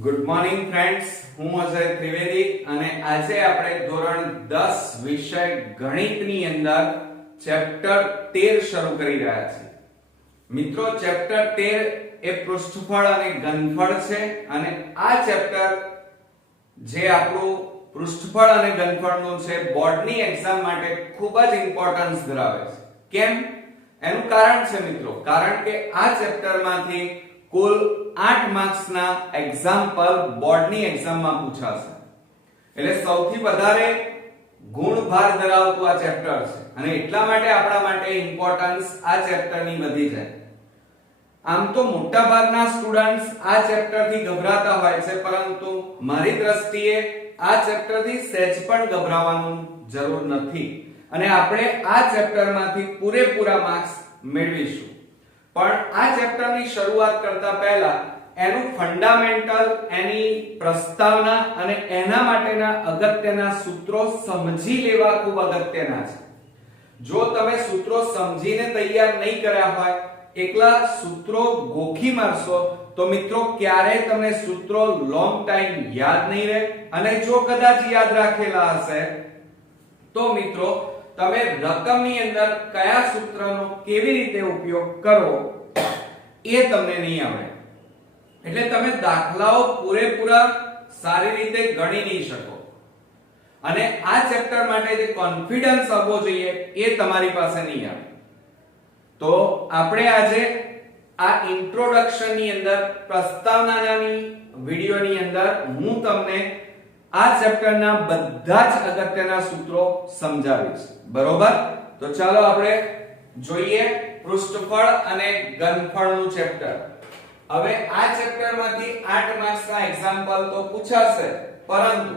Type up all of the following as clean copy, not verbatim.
Good morning friends, હું અજય ત્રિવેદી અને આજે આપણે ધોરણ 10 વિષય ગણિતની અંદર ચેપ્ટર 13 શરૂ કરી રહ્યા છીએ. મિત્રો, ચેપ્ટર 13 એ પૃષ્ઠફળ અને ઘનફળ છે અને આ ચેપ્ટર જે આપણું પૃષ્ઠફળ અને ઘનફળનું છે બોર્ડની એક્ઝામ માટે ખૂબ જ ઇમ્પોર્ટન્સ ધરાવે છે. કેમ? એનું કારણ છે મિત્રો, કારણ કે આ ચેપ્ટરમાંથી કુલ 8 માર્ક્સના એક્ઝામ્પલ બોર્ડની એક્ઝામમાં પૂછાશે. એટલે સૌથી વધારે ગુણભાર ધરાવતું આ ચેપ્ટર છે અને એટલા માટે આપણા માટે ઇમ્પોર્ટન્સ આ ચેપ્ટરની વધી જાય. આમ તો મોટા ભાગના સ્ટુડન્ટ્સ આ ચેપ્ટરથી ગભરાતા હોય છે, પરંતુ મારી દ્રષ્ટિએ આ ચેપ્ટરથી સહેજ પણ ગભરાવાનું જરૂર નથી અને આપણે આ ચેપ્ટરમાંથી પૂરેપૂરા માર્ક્સ મેળવીશું. પણ આ ચેપ્ટરની શરૂઆત કરતા પહેલા એનું ફંડામેન્ટલ, એની પ્રસ્તાવના અને એના માટેના અગત્યના સૂત્રો સમજી લેવા ખૂબ અગત્યના છે. જો તમે સૂત્રો સમજીને તૈયાર નહીં કર્યા હોય, એકલા સૂત્રો ગોખી મારશો તો મિત્રો ક્યારેય તમને સૂત્રો લોંગ ટાઈમ યાદ નહીં રહે અને જો કદાચ યાદ રાખેલા હશે તો મિત્રો તમે રકમની અંદર કયા સૂત્રનો કેવી રીતે ઉપયોગ કરવો એ તમને નહીં આવડે. એટલે તમે દાખલાઓ પૂરેપૂરા સારી રીતે ગણી નહીં શકો અને આ ચેપ્ટર માટે જે કોન્ફિડન્સ આવવો જોઈએ એ તમારી પાસે નહીં આવે. તો આપણે આજે આ ઇન્ટ્રોડક્શન ની અંદર, પ્રસ્તાવનાની વિડિયોની અંદર હું તમને આ ચેપ્ટરના બધા જ અગત્યના સૂત્રો સમજાવીશ. બરોબર? તો ચાલો આપણે જોઈએ પૃષ્ઠફળ અને ઘનફળનું ચેપ્ટર. હવે આ ચેપ્ટરમાંથી 8 માર્ક્સના એક્ઝામ્પલ તો પૂછાશે, પરંતુ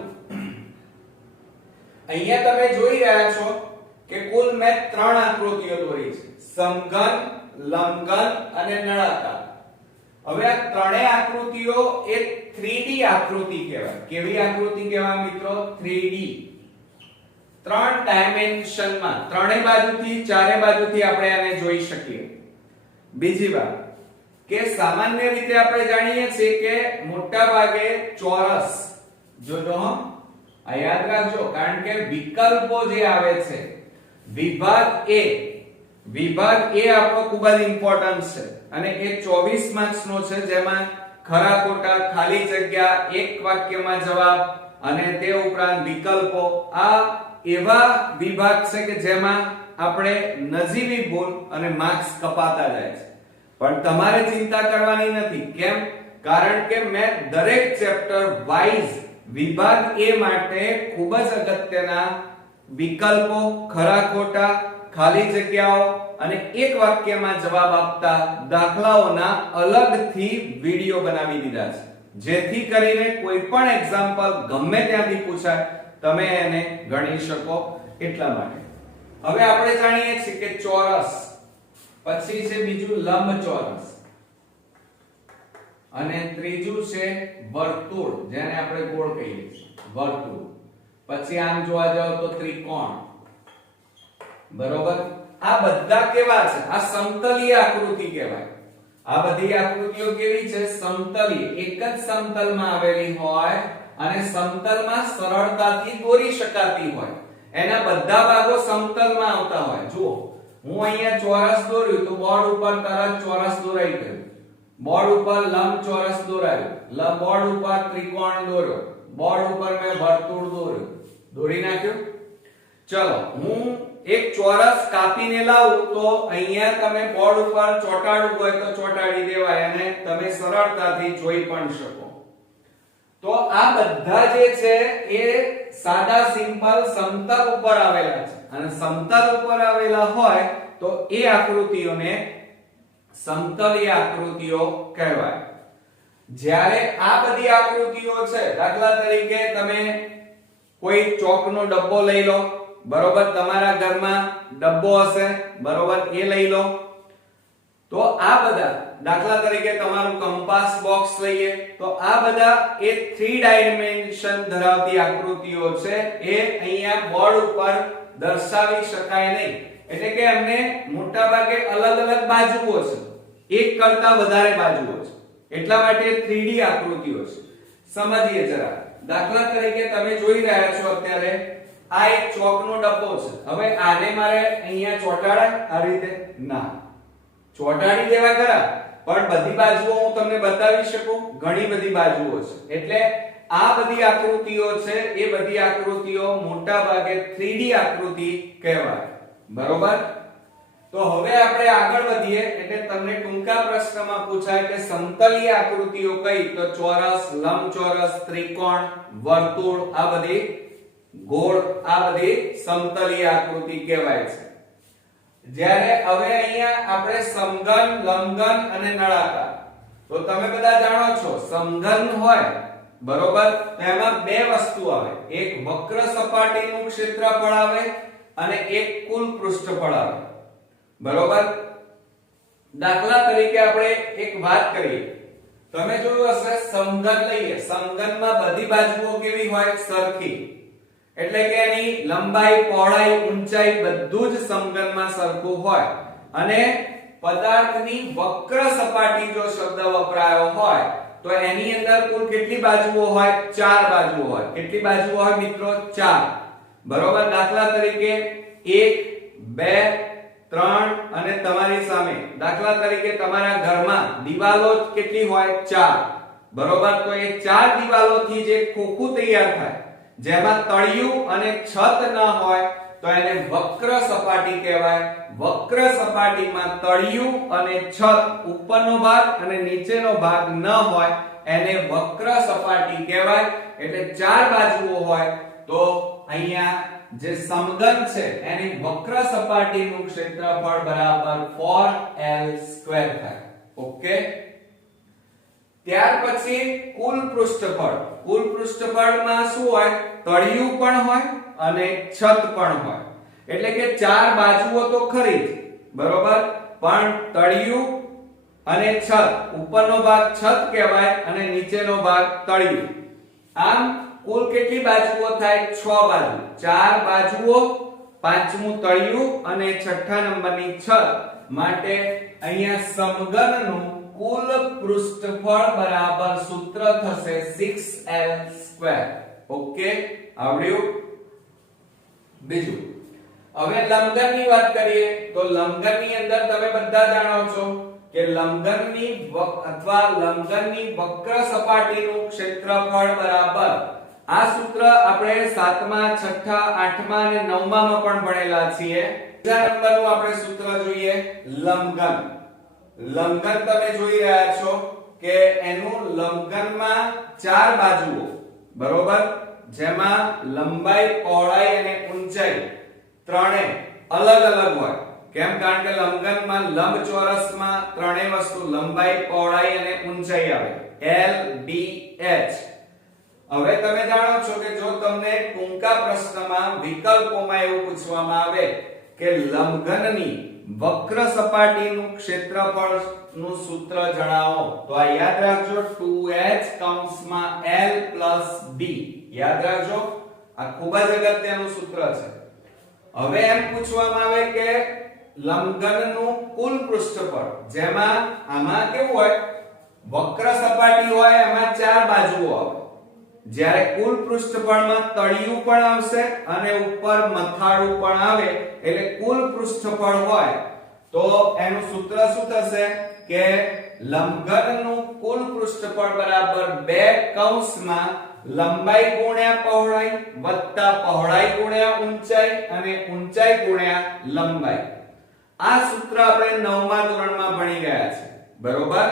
અહીંયા તમે જોઈ રહ્યા છો કે કુલ મેં 3 આકૃતિઓ દોરી છે: સમઘન, લંબઘન અને નળાકાર. હવે આ ત્રણેય આકૃતિઓ એ 3D આકૃતિ કહેવાય. કેવી આકૃતિ કહેવાય મિત્રો? 3D. 3 ડાયમેન્શનમાં, ત્રણેય બાજુથી, ચારે બાજુથી આપણે આને જોઈ શકીએ. બીજી વાત કે સામાન્ય રીતે આપણે જાણીએ છીએ કે મોટા ભાગે ચોરસ, જો આ યાદ રાખજો, કારણ કે વિકલ્પો જે આવે છે વિભાગ એ આપણો ખૂબ જ ઇમ્પોર્ટન્ટ છે અને એ 24 માર્ક્સ નો છે, જેમાં ખરા ખોટા, ખાલી જગ્યા, એક વાક્યમાં જવાબ અને તે ઉપરાંત વિકલ્પો. આ એવા વિભાગ છે કે જેમાં આપણે નજીવી ભૂલ અને માર્ક્સ કપાતા જાય છે. પણ તમારે ચિંતા કરવાની નથી. કેમ? કારણ કે મેં દરેક ચેપ્ટર વાઇઝ વિભાગ એ માટે ખૂબ જ અગત્યના વિકલ્પો, ખરા ખોટા, ખાલી જગ્યાઓ અને એક વાક્યમાં જવાબ આપતા દાખલાઓના અલગથી વિડિયો બનાવી દીધા છે, જેથી કરીને કોઈ પણ એક્ઝામ્પલ ગમે ત્યાંથી પૂછાય તમે એને ગણી શકો એટલા માટે. હવે આપણે જાણીએ છીએ કે ચોરસ, પછી છે બીજું લંબચોરસ અને ત્રીજું છે વર્તુળ, જેને આપણે ગોળ કહીએ છીએ, વર્તુળ. પછી આમ જોવા જાવ તો ત્રિકોણ. બરોબર? આ બધા કેવા છે? આ સમતલીય આકૃતિ કહેવાય. આ બધી આકૃતિઓ કેવી છે? સમતલીય, એક જ સમતલમાં આવેલી હોય અને સમતલમાં સરળતાથી દોરી શકાતી હોય. એના બધા ભાગો સમતલમાં આવતા હોય. જુઓ, હું અહીંયા ચોરસ દોર્યું તો બોર્ડ ઉપર તરત ચોરસ દોરાઈ ગયું. બોર્ડ ઉપર લંબચોરસ દોરાયું, બોર્ડ ઉપર ત્રિકોણ દોર્યો, બોર્ડ ઉપર મેં વર્તુળ દોર્યું, દોરી નાખ્યું. ચલો, હું એક ચોરસ કાપીને લાવું તો અહીંયા તમે બોર્ડ ઉપર ચોટાડવું હોય તો ચોટાડી દેવાય અને તમે સરળતાથી જોઈ પણ શકો. તો આ બધા જે છે એ સાદા સિમ્પલ સમતલ ઉપર આવેલા છે અને સમતલ ઉપર આવેલા હોય તો એ આકૃતિઓને સમતલીય આકૃતિઓ કહેવાય. જ્યારે આ બધી આકૃતિઓ છે, દાખલા તરીકે તમે કોઈ ચોકનો ડબ્બો લઈ લો. બરોબર? તમારા ઘરમાં ડબ્બો હશે, બરોબર, એ લઈ લો. તો આ બધા, દાખલા તરીકે તમારું કંપાસ બોક્સ લઈએ તો આ બધા એ 3 ડાયમેન્શન ધરાવતી આકૃતિઓ છે. એ અહીંયા બોર્ડ ઉપર દર્શાવી શકાય નહીં, એટલે કે એમને મોટા ભાગે અલગ અલગ બાજુઓ છે, એક કરતા વધારે બાજુઓ છે, એટલા માટે 3D આકૃતિઓ છે. સમજીએ જરા. દાખલા તરીકે તમે જોઈ રહ્યા છો અત્યારે આ એક ચોકનો ડબ્બો છે. હવે આને મારે અહીંયા ચોંટાડા આ રીતે ના ચોંટાડી દેવા ખરા, પણ બધી બાજુઓ હું તમને બતાવી શકું, ઘણી બધી બાજુઓ છે. એટલે આ બધી આકૃતિઓ છે એ બધી આકૃતિઓ મોટા ભાગે 3D આકૃતિ કહેવાય. બરોબર? તો હવે આપણે આગળ વધીએ એટલે તમને ટૂંકા પ્રશ્નમાં પૂછાય કે સમતલીય આકૃતિઓ કઈ? તો ચોરસ, લંબચોરસ, ત્રિકોણ, વર્તુળ, આ બધી ગોળ, આ બધી સમતલીય આકૃતિ કહેવાય છે. જ્યારે હવે અહીંયા આપણે સમઘન, લંબઘન અને નળાકાર. તો તમે બધા જાણો છો સમઘન હોય બરોબર, તો એમાં બે વસ્તુ આવે, એક વક્ર સપાટીનું ક્ષેત્રફળ આવે અને એક કુલ પૃષ્ઠફળ આવે. બરોબર? દાખલા તરીકે આપણે એક વાત કરીએ. તમે જોયું હશે સમઘન લઈએ, સમઘનમાં બધી બાજુઓ કેવી હોય? સરખી. એટલે કે એની લંબાઈ, પહોળાઈ, ઊંચાઈ બધું જ સમઘનમાં સરખું હોય. અને પદાર્થની વક્ર સપાટી જો શબ્દ વપરાયો હોય તો એની અંદર કુલ કેટલી બાજુઓ હોય? 4 બાજુઓ હોય. કેટલી બાજુઓ હોય મિત્રો? 4. બરોબર? દાખલા તરીકે 1, 2, 3 અને તમારી સામે. દાખલા તરીકે તમારા ઘરમાં દિવાલો કેટલી હોય? 4. બરોબર? તો એ 4 દિવાલોથી જે ખોખું તૈયાર થાય જેમાં તળિયું અને છત ન હોય તો એને વક્ર સપાટી કહેવાય. વક્ર સપાટીમાં તળિયું અને છત, ઉપરનો ભાગ અને નીચેનો ભાગ ન હોય એને વક્ર સપાટી કહેવાય. એટલે 4 બાજુઓ હોય તો અહીંયા જે સમઘન છે એની વક્ર સપાટીનું ક્ષેત્રફળ બરાબર 4l² થાય. ઓકે? ત્યાર પછી કુલ પૃષ્ઠફળ. કુલ પૃષ્ઠફળમાં શું હોય? તળિયું પણ હોય અને છત પણ હોય. એટલે કે 4 બાજુઓ તો ખરી જ બરોબર, પણ તળિયું અને છત, ઉપરનો ભાગ છત કહેવાય અને નીચેનો ભાગ તળિયું. આમ કુલ કેટલી બાજુઓ થાય? 6 બાજુ. 4 બાજુઓ, પાંચમું તળિયું અને છઠ્ઠા નંબરની છત. માટે અહીંયા સમઘનનું કુલ પૃષ્ઠફળ બરાબર સૂત્ર થશે 6l². ઓકે? આવડ્યું? બીજું, હવે લંબઘનની વાત કરીએ તો લંબઘનની અંદર તમે બધા જાણો છો કે લંબઘનની અથવા લંબઘનની વક્ર સપાટીનું ક્ષેત્રફળ બરાબર, આ સૂત્ર આપણે 7મા, 6થા, 8મા અને 9મા માં પણ ભણેલા છીએ. બીજા નંબરનું આપણે સૂત્ર જોઈએ લંબઘન. લંબઘન તમે જોઈ રહ્યા છો કે એનું લંબઘનમાં 4 બાજુઓ બરોબર, જેમાં લંબાઈ, પહોળાઈ અને ઊંચાઈ ત્રણે અલગ અલગ હોય. કેમ? કારણ કે લંબઘનમાં લંબચોરસમાં ત્રણેય વસ્તુ લંબાઈ, પહોળાઈ અને ઊંચાઈ આવે, L, B, H. હવે તમે જાણો છો કે જો તમને ટૂંકા પ્રશ્નમાં વિકલ્પોમાં એવું પૂછવામાં આવે કે લંબઘનની વક્ર સપાટીનું ક્ષેત્રફળ નું સૂત્ર જણાવો, તો આ યાદ રાખજો 2h(L+B). યાદ રાખજો, આ ખૂબ જ અગત્યનું સૂત્ર છે. હવે એમ પૂછવામાં આવે કે લંબઘનનું કુલ પૃષ્ઠફળ, જેમાં આમાં કેવું હોય? વક્ર સપાટી હોય, એમાં 4 બાજુઓ આવે. જ્યારે કુલ પૃષ્ઠફળમાં તળિયું પણ આવશે અને ઉપર મથાળું પણ આવે, એટલે કુલ પૃષ્ઠફળ હોય તો એનું સૂત્ર શું થશે કે લંબઘનનું કુલ પૃષ્ઠફળ બરાબર 2 લંબાઈ ગુણ્યા પહોળાઈ વત્તા પહોળાઈ ગુણ્યા ઊંચાઈ અને ઊંચાઈ ગુણ્યા લંબાઈ. આ સૂત્ર આપણે 9મા ધોરણમાં ભણી ગયા છે. બરોબર?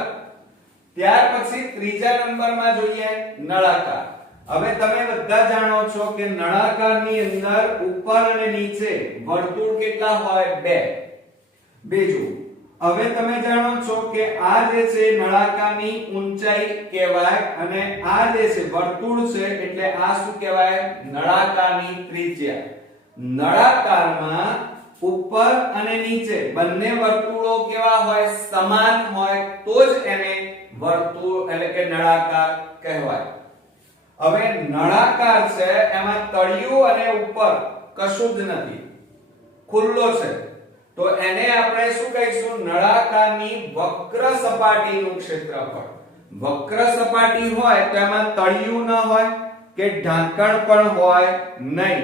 ત્યાર પછી ત્રીજા નંબરમાં જોઈએ નળાકાર. હવે તમે બધા જાણો છો કે નળાકારની અંદર ઉપર અને નીચે વર્તુળ કેટલા હોય? 2. બીજું, હવે તમે જાણો છો કે આ જે છે નળાકારની ઊંચાઈ કહેવાય અને આ જે છે વર્તુળ છે એટલે આ શું કહેવાય? નળાકારની ત્રિજ્યા. નળાકારમાં ઉપર અને નીચે બંને વર્તુળો કેવા હોય? સમાન હોય તો જ એને વર્તુળ એટલે કે નળાકાર કહેવાય. હવે નળાકાર છે એમાં તળિયું અને ઉપર કશું જ નથી, ખુલ્લો છે, તો એને આપણે શું કહીશું? નળાકારની વક્ર સપાટીનું ક્ષેત્રફળ. વક્ર સપાટી હોય તો એમાં તળિયું ન હોય કે ઢાંકણ પણ હોય નહીં,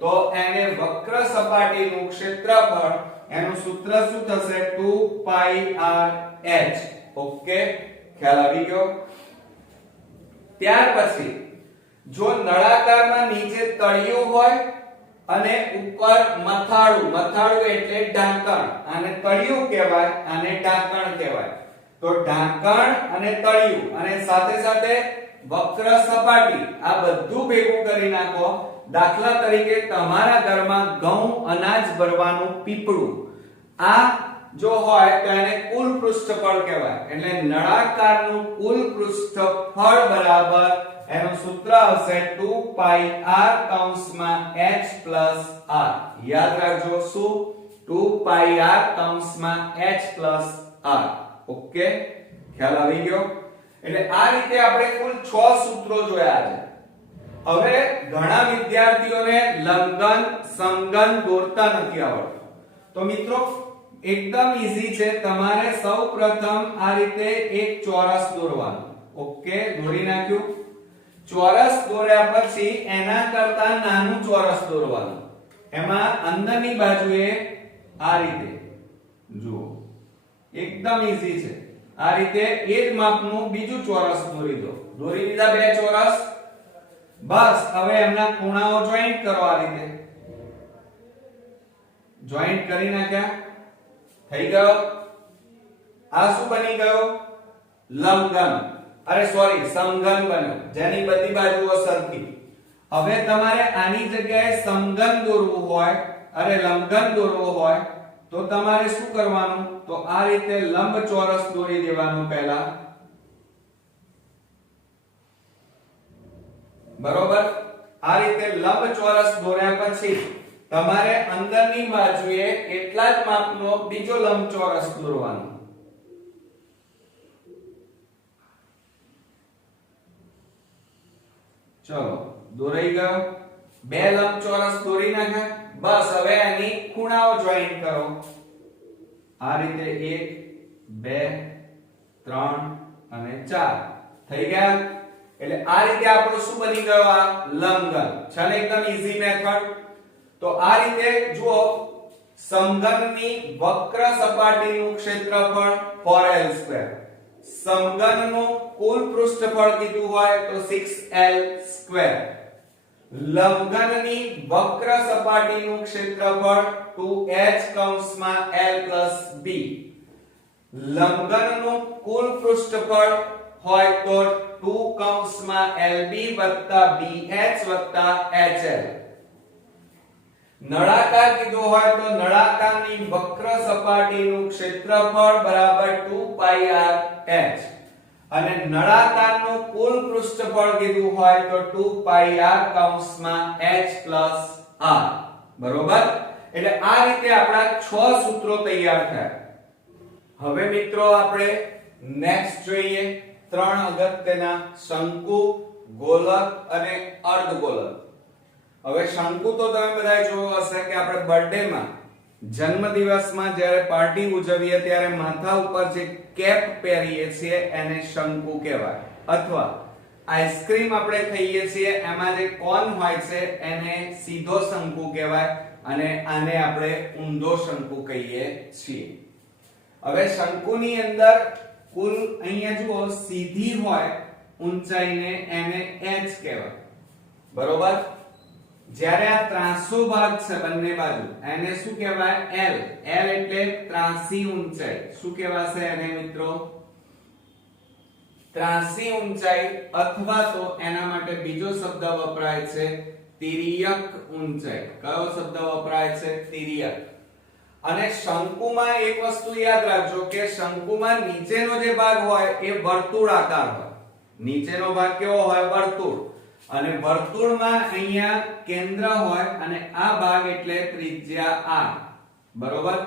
તો એને વક્ર સપાટીનું ક્ષેત્રફળ એનું સૂત્ર શું થશે 2 પાઈ r h. ઓકે, ખ્યાલ આવી ગયો. ત્યાર પછી જો નળાકારમાં નીચે તળિયું હોય અને ઉપર મથાળું એટલે ઢાંકણ, આને તળિયું કહેવાય આને ઢાંકણ કહેવાય. તો ઢાંકણ અને તળિયું અને સાથે સાથે વક્ર સપાટી આ બધું ભેગું કરી નાખો. દાખલા તરીકે તમારા ઘરમાં ઘઉં અનાજ ભરવાનું પીપળું આ જો હોય તો એને કુલ પૃષ્ઠફળ કહેવાય. એટલે નળાકારનું કુલ પૃષ્ઠફળ બરાબર એનું સૂત્ર હશે 2 પાઈ r કૌંસમાં h પ્લસ r. યાદ રાખજો શું? 2 પાઈ r કૌંસમાં h પ્લસ r. ઓકે, ખ્યાલ આવી ગયો. એટલે આ રીતે આપણે કુલ 6 સૂત્રો જોયા છે. હવે ઘણા વિદ્યાર્થીઓને લંબઘન સમઘન દોરતા નથી આવડતું. તો મિત્રો એકદમ ઈઝી છે. તમારે સૌપ્રથમ આ રીતે એક ચોરસ દોરવાનું. ઓકે, દોરી નાખ્યું. ચોરસ દોર્યા પછી એના કરતા નાનું ચોરસ દોરવાનું. એમાં અંદરની બાજુએ આ રીતે જુઓ, એકદમ ઈઝી છે. આ રીતે એ જ માપનું બીજું ચોરસ દોરી દો. દોરી દીધા બે ચોરસ. બસ હવે એમના ખૂણાઓ જોઈન્ટ કરો. આ રીતે જોઈન્ટ કરી નાખ્યા. થઈ ગયો. આ શું બની ગયો? લંબઘન. અરે સોરી, સમઘન બન્યો, જેની બધી બાજુઓ સરખી. હવે તમારે આની જગ્યાએ સમઘન દોરવું હોય, અરે લંબઘન દોરવું હોય તો તમારે શું કરવાનું? તો આ રીતે લંબચોરસ દોરી દેવાનું પહેલા. બરોબર? આ રીતે લંબચોરસ દોર્યા પછી તમારે અંદરની બાજુએ એટલા જ માપનો બીજો લંબચોરસ દોરવાનો. ચલો, દોરાઈ ગયો. બે લંબચોરસ દોરી નાખ્યા. બસ હવે આની ખૂણાઓ જોઈન્ટ કરો. આ રીતે 1 2 3 અને 4 થઈ ગયા. એટલે આ રીતે આપણું શું બની ગયો? આ લંબઘન છે ને, એકદમ ઈઝી મેથડ. તો આ રીતે જુઓ, સમઘનની વક્ર સપાટીનું ક્ષેત્રફળ 4l². સમઘનનું કુલ પૃષ્ઠફળ કીધું હોય તો 6l². લંબઘનની વક્ર સપાટીનું ક્ષેત્રફળ 2h કૌંસમાં l + b. લંબઘનનું કુલ પૃષ્ઠફળ હોય તો 2 કૌંસમાં lb + bh + hl. નળાકાર કીધું હોય તો નળાકારની વક્ર સપાટીનું ક્ષેત્રફળ બરાબર 2 પાઈ r h. અને નળાકારનું કુલ પૃષ્ઠફળ કીધું હોય તો 2 પાઈ r કૌંસમાં h પ્લસ r. બરોબર? એટલે આ રીતે આપણા 6 સૂત્રો તૈયાર થયા. હવે મિત્રો આપણે નેક્સ્ટ જોઈએ 3 અગત્યના શંકુ, ગોલક અને અર્ધગોલક. હવે શંકુ તો તમે બધાએ જોયો હશે કે આપણે બર્થડે માં, જન્મદિવસમાં જ્યારે પાર્ટી ઉજવીએ ત્યારે માથા ઉપર જે કેપ પહેરીએ છીએ એને શંકુ કહેવાય. અથવા આઈસ્ક્રીમ આપણે ખાઈએ છીએ એમાં જે કોન હોય છે એને સીધો શંકુ કહેવાય અને આને આપણે ઊંધો શંકુ કહીએ છીએ. હવે શંકુની અંદર કુલ અહીંયા જુઓ સીધી હોય ઊંચાઈને એને h કહેવાય. બરોબર? જ્યારે આ ત્રાંસો ભાગ છે બંને બાજુ એને શું કહેવાય? l. l એટલે ત્રાંસી ઊંચાઈ. શું કહેવાશે એને મિત્રો? ત્રાંસી ઊંચાઈ. અથવા તો એના માટે બીજો શબ્દ વપરાય છે તિર્યક ઊંચાઈ. કયો શબ્દ વપરાય છે? તિર્યક. અને શંકુમાં એક વસ્તુ યાદ રાખજો કે શંકુમાં નીચેનો જે ભાગ હોય એ વર્તુળાકાર હોય. નીચેનો ભાગ કેવો હોય? વર્તુળ. અને વર્તુળમાં અહીંયા કેન્દ્ર હોય અને આ ભાગ એટલે ત્રિજ્યા r. બરોબર?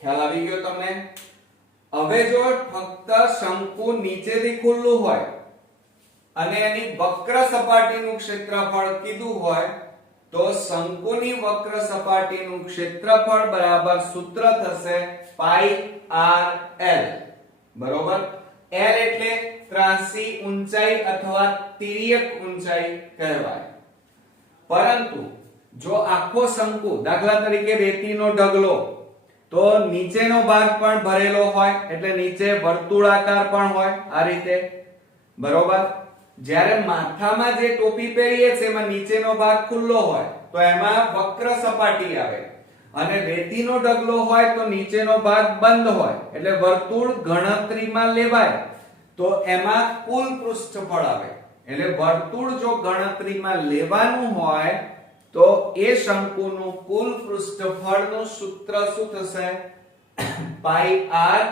ખ્યાલ આવી ગયો તમને? હવે જો ફક્ત શંકુ નીચેથી ખુલ્લું હોય અને એની વક્ર સપાટીનું ક્ષેત્રફળ કીધું હોય તો શંકુની વક્ર સપાટીનું ક્ષેત્રફળ બરાબર સૂત્ર થશે પાઈ r l. બરોબર? l એટલે ત્રાંસી ઊંચાઈ અથવા તિર્યક ઊંચાઈ કહેવાય. પરંતુ જો આખો શંકુ દાખલા તરીકે રેતીનો ઢગલો તો નીચેનો ભાગ પણ ભરેલો હોય એટલે નીચે વર્તુળાકાર પણ હોય આ રીતે, બરોબર. જ્યારે માથામાં જે ટોપી પહેરીએ છે એમાં નીચેનો ભાગ ખુલ્લો હોય તો એમાં વક્ર સપાટી આવે, અને રેતીનો ઢગલો હોય તો નીચેનો ભાગ બંધ હોય એટલે વર્તુળ ગણતરીમાં લેવાય તો એમાં કુલ પૃષ્ઠફળ આવે. એટલે વર્તુળ જો ગણતરીમાં લેવાનું હોય તો એ શંકુનું કુલ પૃષ્ઠફળનું સૂત્ર શું થશે? પાઈ r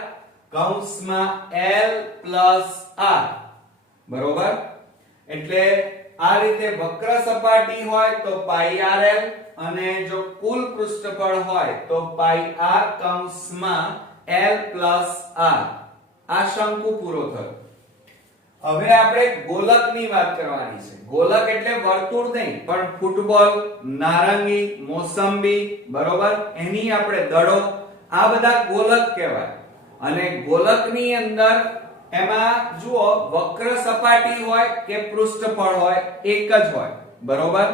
કૌંસમાં l પ્લસ r, બરોબર. એટલે આ રીતે વક્ર સપાટી હોય તો પાઈ rl, અને જો કુલ પૃષ્ઠફળ હોય તો પાઈ r કૌંસમાં l પ્લસ r. આ શંકુ પૂરો થયો. હવે આપણે ગોલકની વાત કરવાની છે. ગોલક એટલે વર્તુળ નહીં પણ ફૂટબોલ, નારંગી, મોસંબી, બરોબર, એની આપણે દડો, આ બધા ગોલક કહેવાય. અને ગોલકની અંદર એમાં જુઓ વક્ર સપાટી હોય કે પૃષ્ઠફળ હોય એક જ હોય, બરોબર.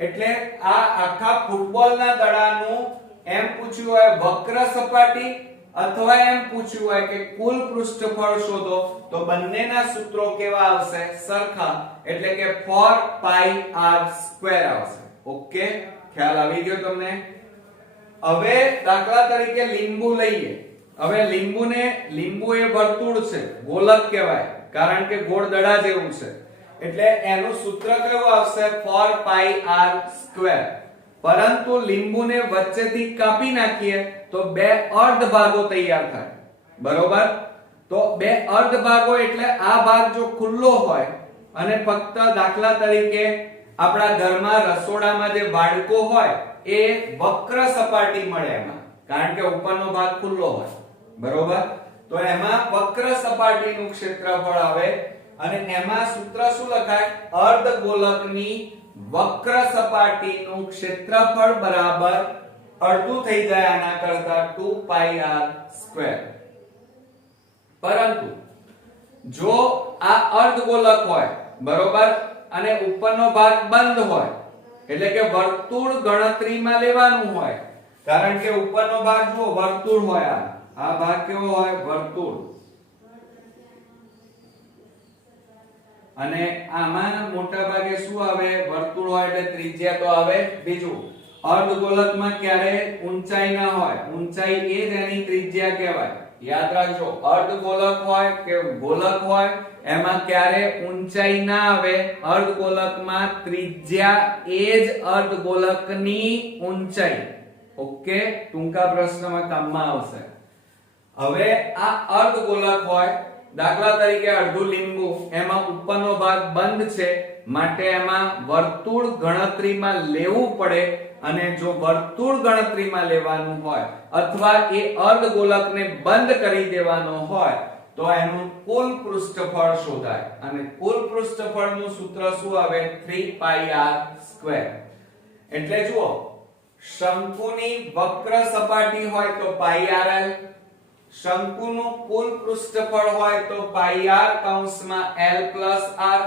એટલે આ આખા ફૂટબોલના દડાનું એમ પૂછ્યું હોય વક્ર સપાટી અથવા એમ પૂછ્યું હોય કે કુલ પૃષ્ઠફળ શોધો તો બંનેના સૂત્રો કેવા આવશે? સરખા, એટલે કે 4 પાઈ r સ્ક્વેર આવશે. ઓકે, ખ્યાલ આવી ગયો તમને? હવે દાખલા તરીકે લીંબુ લઈએ. હવે લીંબુ એ વર્તુળ છે, ગોલક કહેવાય કારણ કે ગોળ દડા જેવું છે, એટલે એનું સૂત્ર કેવું આવશે? 4 પાઈ r સ્ક્વેર. પરંતુ લીંબુને વચ્ચેથી કાપી નાખીએ તો બે અર્ધ ભાગો તૈયાર થાય, બરોબર. તો બે અર્ધ ભાગો એટલે આ ભાગ જો ખુલ્લો હોય અને ફક્ત દાખલા તરીકે આપણા ઘરમાં રસોડામાં જે વાડકો હોય એ વક્ર સપાટી મળે એમાં, કારણ કે ઉપરનો ભાગ ખુલ્લો હોય, બરોબર. તો એમાં વક્ર સપાટીનું ક્ષેત્રફળ આવે અને એમાં સૂત્ર શું લખાય? અર્ધ ગોલકની વક્ર સપાટીનું ક્ષેત્રફળ બરાબર અડધું થઈ જાય આના કરતા 2 પાઈ r સ્ક્વેર. પરંતુ જો આ અર્ધ ગોલક હોય, બરોબર, અને ઉપરનો ભાગ બંધ હોય એટલે કે વર્તુળ ગણતરીમાં લેવાનું હોય, કારણ કે ઉપરનો ભાગ જો વર્તુળ હોય, આ ભાગ કેવો હોય? વર્તુળ. અને આમાં મોટા ભાગે શું આવે? વર્તુળ હોય એટલે ત્રિજ્યા તો આવે. બીજું, અર્ધગોલકમાં ક્યારે ઊંચાઈ ના હોય, ઊંચાઈ એ જ એની ત્રિજ્યા કહેવાય. યાદ રાખજો, અર્ધગોલક હોય કે ગોલક હોય એમાં ક્યારે ઊંચાઈ ના આવે. અર્ધગોલકમાં ત્રિજ્યા એ જ અર્ધગોલકની ઊંચાઈ. ઓકે, ટૂંકા પ્રશ્નમાં કામમાં આવશે. હવે આ અર્ધગોલક હોય, દાખલા તરીકે અડધું લીંબુ, એમાં ઉપરનો ભાગ બંધ છે માટે એમાં વર્તુળ ગણતરીમાં લેવું પડે, અને જો વર્તુળ ગણતરીમાં લેવાનું હોય અથવા એ અર્ધગોલકને બંધ કરી દેવાનો હોય તો એનું કુલ પૃષ્ઠફળ શોધાય, અને કુલ પૃષ્ઠફળનું સૂત્ર શું આવે? 3 પાઈ r સ્ક્વેર. એટલે જુઓ, શંકુની વક્ર સપાટી હોય તો પાઈ rl, શંકુનું કુલ પૃષ્ઠફળ હોય તો પાઈ r કૌંસમાં l પ્લસ r.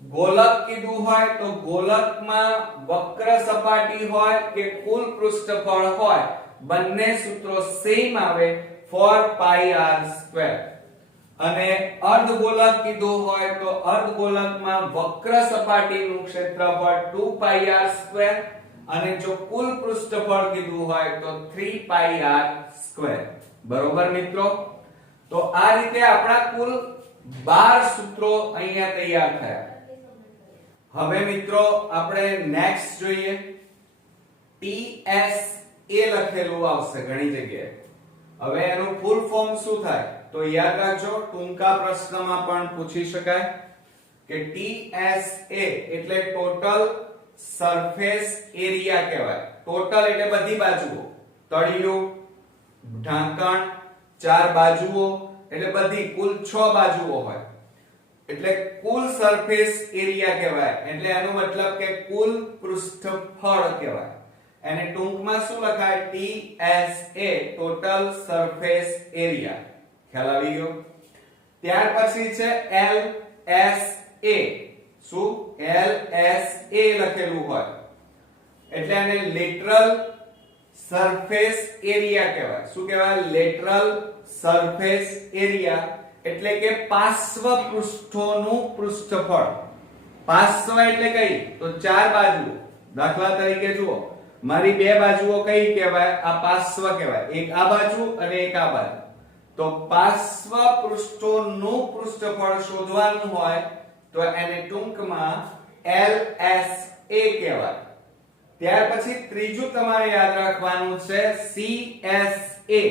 ગોલક કીધું હોય તો ગોલકમાં વક્ર સપાટી હોય કે કુલ પૃષ્ઠફળ હોય બંને સૂત્રો સેમ આવે 4 પાઈ r સ્ક્વેર. અને અર્ધગોલક કીધું હોય તો અર્ધગોલકમાં વક્ર સપાટીનું ક્ષેત્રફળ 2 પાઈ r સ્ક્વેર, અને જો કુલ પૃષ્ઠફળ કીધું હોય તો 3 પાઈ r સ્ક્વેર. બરોબર મિત્રો? તો આ રીતે આપણા કુલ 12 સૂત્રો અહીંયા તૈયાર થયા. હવે મિત્રો આપણે નેક્સ્ટ જોઈએ. TSA લખેલું આવશે ઘણી જગ્યાએ. હવે એનું ફૂલ ફોર્મ શું થાય તો યાદ રાખજો, ટૂંકા પ્રશ્નમાં પણ પૂછી શકાય કે TSA એટલે ટોટલ સરફેસ એરિયા કહેવાય. ટોટલ એટલે બધી બાજુઓ, તળિયું, ઢાંકણ, ચાર બાજુઓ એટલે બધી કુલ 6 બાજુઓ હોય એટલે કુલ સરફેસ એરિયા કહેવાય. એટલે એનો મતલબ કે કુલ પૃષ્ઠફળ કહેવાય. એને ટૂંકમાં શું લખાય? TSA, total surface area. ખ્યાલ આવી ગયો? ત્યાર પછી છે LSA. શું? LSA લખેલું હોય એટલે આને લેટરલ સરફેસ એરિયા કહેવાય. શું કહેવાય? લેટરલ સરફેસ એરિયા એટલે કે પાર્શ્વ પૃષ્ઠોનું પૃષ્ઠફળ. પાર્શ્વ એટલે કઈ? તો ચાર બાજુ. દાખલા તરીકે જુઓ, મારી બે બાજુઓ કઈ કહેવાય? આ પાર્શ્વ કહેવાય. એક આ બાજુ અને એક આ બાજુ. તો પાર્શ્વ પૃષ્ઠોનું પૃષ્ઠફળ શોધવાનું હોય તો એને ટૂંકમાં LSA કહેવાય. ત્યાર પછી ત્રીજું તમારે યાદ રાખવાનું છે CSA.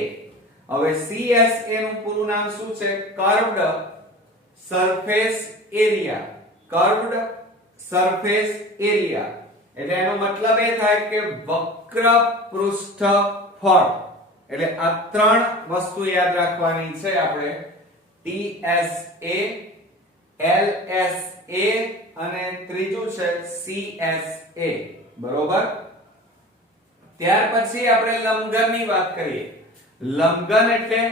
હવે CSA નું પૂરું નામ શું છે? Curved surface area. Curved surface area એટલે એનો મતલબ એ થાય કે વક્ર પૃષ્ઠફળ. એટલે આ ત્રણ વસ્તુ યાદ રાખવાની છે આપણે. TSA, LSA અને ત્રીજું છે CSA. બરોબર. ત્યાર પછી આપણે લંબઘનની વાત કરીએ. લંબઘન એટલે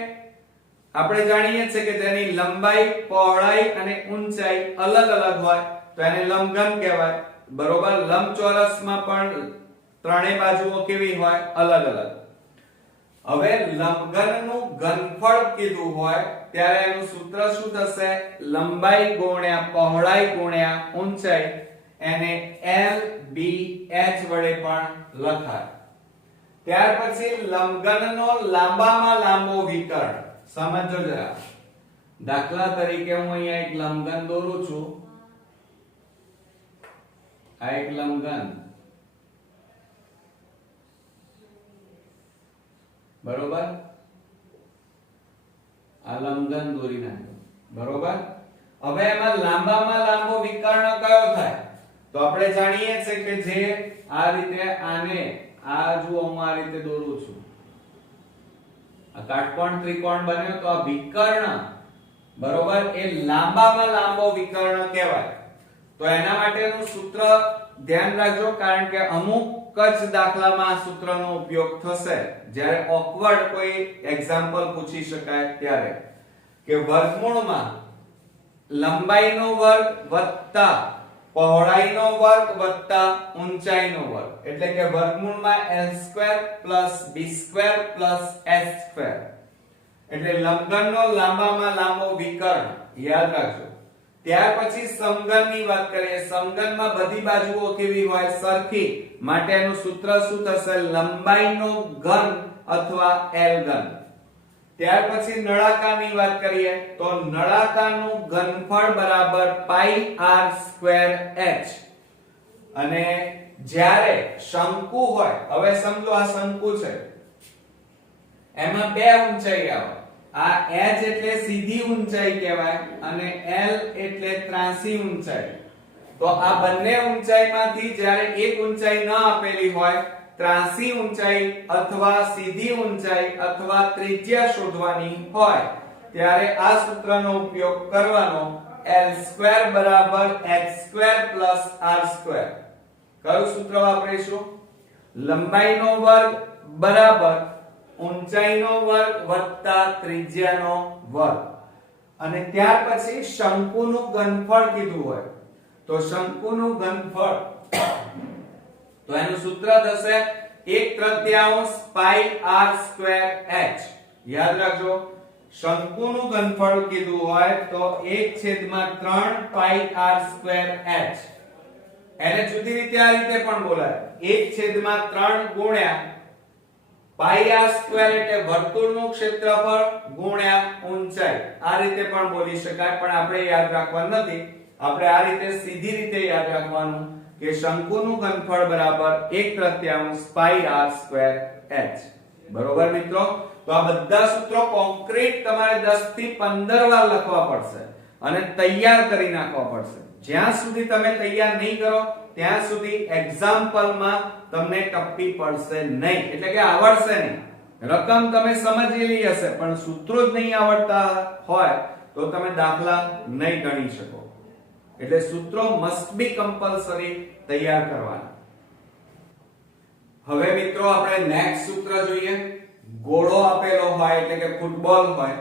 આપણે જાણીએ છીએ કે તેની લંબાઈ, પહોળાઈ અને ઊંચાઈ અલગ અલગ હોય તો એને લંબઘન કહેવાય. બરોબર. લંબચોરસમાં પણ ત્રણેય બાજુઓ કેવી હોય? અલગ અલગ. હવે લંબઘનનું ઘનફળ કીધું હોય ત્યારે એનું સૂત્ર શું થશે? લંબાઈ ગુણ્યા પહોળાઈ ગુણ્યા ઊંચાઈ. એને LBH વડે પણ લખાય. ત્યાર પછી લંબઘનનો લાંબામાં લાંબો વિકર્ણ સમજો જરા. દાખલા તરીકે હું અહીંયા એક લંબઘન દોરું છું. આ એક લંબઘન. બરોબર. આ લંબઘન દોરી નાખ્યો. બરોબર. હવે એમાં લાંબામાં લાંબો વિકર્ણ કયો થાય? તો આપણે જાણીએ છીએ કે જે આ રીતે આને આ જુઓ હું આ રીતે દોરું છું. આ કાટકોણ ત્રિકોણ બન્યો તો આ વિકર્ણ બરોબર એ લાંબામાં લાંબો વિકર્ણ કહેવાય. તો એના માટેનું સૂત્ર ધ્યાન રાખજો કારણ કે અમુક જ દાખલામાં આ સૂત્રનો ઉપયોગ થશે જ્યારે ઓકવર્ડ કોઈ એક્ઝામ્પલ પૂછી શકાય ત્યારે કે વર્ગમૂળમાં લંબાઈનો વર્ગ વત્તા પહોળાઈનો વર્ગ વત્તા ઊંચાઈનો વર્ગ એટલે કે વર્ગમૂળમાં l² + b² + s². એટલે લંબઘનનો લાંબામાં લાંબો વિકર્ણ યાદ રાખજો. ત્યાર પછી સમઘનની વાત કરીએ. સમઘનમાં બધી બાજુઓ કેવી હોય? સરખી. માટે એનું સૂત્ર શું થશે? લંબાઈનો ઘન અથવા l ઘન. ત્યાર પછી નળાકારની વાત કરીએ તો નળાકારનું ઘનફળ બરાબર πr²h. અને જ્યારે શંકુ હોય, હવે સમજો આ શંકુ છે, એમાં બે ઊંચાઈ આવે. આ h એટલે સીધી ઊંચાઈ કહેવાય અને l એટલે ત્રાંસી ઊંચાઈ. તો આ બંને ઊંચાઈમાંથી જ્યારે એક ઊંચાઈ ન આપેલી હોય, ત્રાંસી ઊંચાઈ અથવા સીધી ઊંચાઈ અથવા ત્રિજ્યા શોધવાની હોય ત્યારે આ સૂત્રનો ઉપયોગ કરવાનો. l² = h² + r². કયું સૂત્ર વાપરીશું? લંબાઈનો વર્ગ બરાબર ઊંચાઈનો વર્ગ વત્તા ત્રિજ્યાનો વર્ગ. અને ત્યાર પછી શંકુનું ઘનફળ કીધું હોય તો શંકુનું ઘનફળ તો એનું સૂત્ર થશે 1/3 πr²h. યાદ રાખજો. શંકુનું ઘનફળ કીધું હોય તો 1/3 πr²h. એને જુદી રીતે આ રીતે પણ બોલાય. 1/3 ગુણ્યા πr² એટલે વર્તુળનું ક્ષેત્રફળ ગુણ્યા ઊંચાઈ. આ રીતે પણ બોલી શકાય પણ આપણે યાદ રાખવાનું નથી. આપણે આ રીતે સીધી રીતે યાદ રાખવાનું કે શંકુનું ઘનફળ બરાબર 1/3 πr²h. બરોબર મિત્રો. તો આ બધા સૂત્રો કોન્ક્રીટ તમારે 10 થી 15 વાર લખવા પડશે અને તૈયાર કરી નાખવા પડશે. જ્યાં સુધી તમે તૈયાર નહીં કરો ત્યાં સુધી એક્ઝામ્પલમાં તમને ટપ્પી પડશે નહીં, એટલે કે આવડશે નહીં. રકમ તમે સમજેલી હશે પણ સૂત્રો જ નહીં આવડતા હોય તો તમે દાખલા નહીં ગણી શકો. એટલે સૂત્રો મસ્ટ બી કમ્પલસરી તૈયાર કરવાના. હવે મિત્રો આપણે નેક્સ્ટ સૂત્ર જોઈએ. ગોળો આપેલો હોય એટલે કે ફૂટબોલ હોય